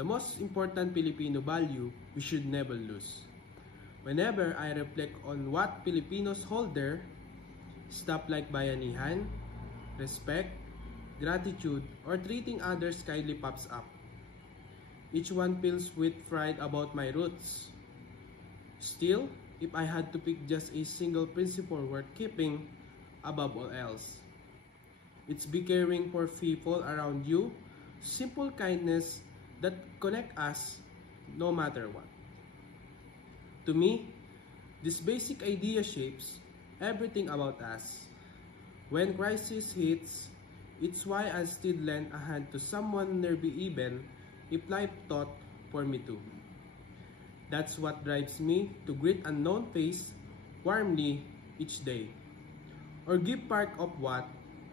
the most important Filipino value we should never lose. Whenever I reflect on what Filipinos hold dear, stuff like bayanihan, respect, gratitude, or treating others kindly pops up. Each one feels with pride about my roots. Still, if I had to pick just a single principle worth keeping above all else, it's be caring for people around you, simple kindness that connect us no matter what. To me, this basic idea shapes everything about us. When crisis hits, it's why I still lend a hand to someone nearby even if life thought for me too. That's what drives me to greet unknown face warmly each day, or give part of what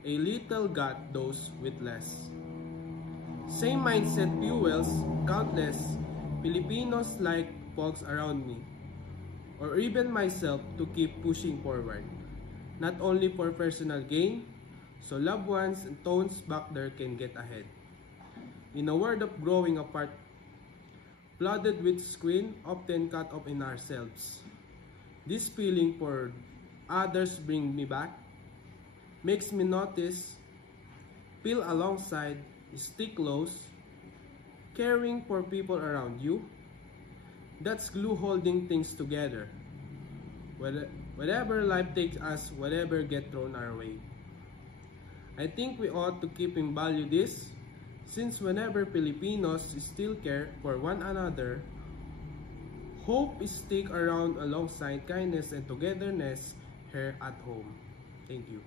a little God does with less. Same mindset fuels countless Filipinos like folks around me, or even myself, to keep pushing forward, not only for personal gain, so loved ones and tones back there can get ahead. In a world of growing apart, flooded with screen often cut off in ourselves, this feeling for others bring me back, makes me notice, feel alongside, stick close, caring for people around you. That's glue holding things together. Whatever life takes us, whatever get thrown our way. I think we ought to keep in value this, since whenever Filipinos still care for one another, hope is stick around alongside kindness and togetherness here at home. Thank you.